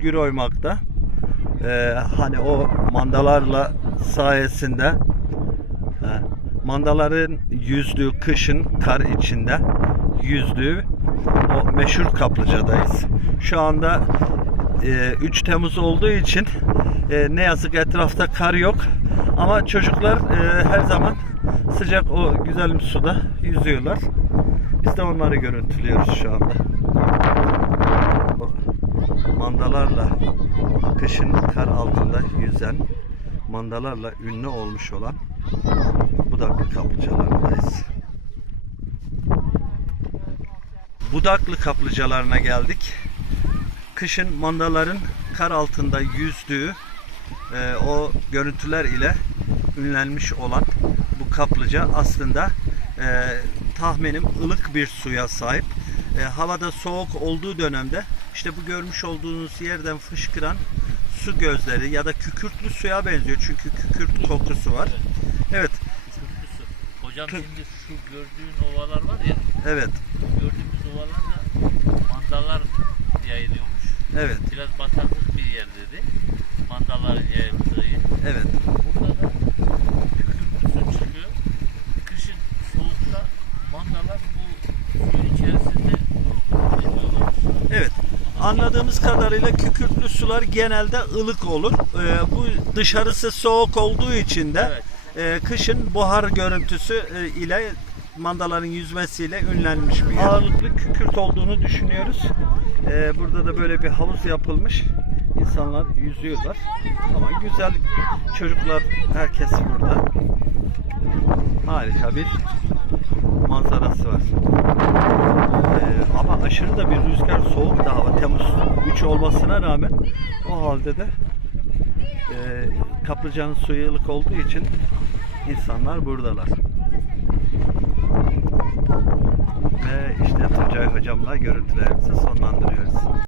gür oymakta. Ee, hani o mandalarla sayesinde he, mandaların yüzdüğü kışın kar içinde yüzdüğü o meşhur kaplıcadayız. Şu anda e, 3 Temmuz olduğu için e, ne yazık etrafta kar yok. Ama çocuklar e, her zaman sıcak o güzel suda yüzüyorlar. Biz de onları görüntülüyoruz şu anda. Mandalarla kışın kar altında yüzen mandalarla ünlü olmuş olan Budaklı kaplıcalarındayız. Budaklı kaplıcalarına geldik. Kışın mandaların kar altında yüzdüğü e, o görüntüler ile ünlenmiş olan bu kaplıca aslında e, tahminim ılık bir suya sahip. E, havada soğuk olduğu dönemde işte bu görmüş olduğunuz yerden fışkıran su gözleri ya da kükürtlü suya benziyor çünkü kükürt kokusu var. Evet, Köprüsü. Hocam Kö- şimdi şu gördüğün ovalar var ya, evet, gördüğümüz ovalarla mandallar yayılıyormuş. evet, Biraz bataklık bir yer dedi. Mandalların yayıldığı yer. evet. Burada da kükürtlü su çıkıyor. Kışın soğukta mandalar bu Anladığımız kadarıyla kükürtlü sular genelde ılık olur. Ee, bu dışarısı soğuk olduğu için de Evet. e, kışın buhar görüntüsü e, ile mandaların yüzmesiyle ünlenmiş bir yer. Ağırlıklı kükürt olduğunu düşünüyoruz. Ee, burada da böyle bir havuz yapılmış. İnsanlar yüzüyorlar. Ama güzel çocuklar herkes burada. Harika bir manzarası var. Ee, ama aşırı da bir rüzgar soğuk da hava Temmuz 3 olmasına rağmen o halde de e, kaplıcanın suyu olduğu için insanlar buradalar. Ve işte Tuncay hocamla görüntülerimizi sonlandırıyoruz.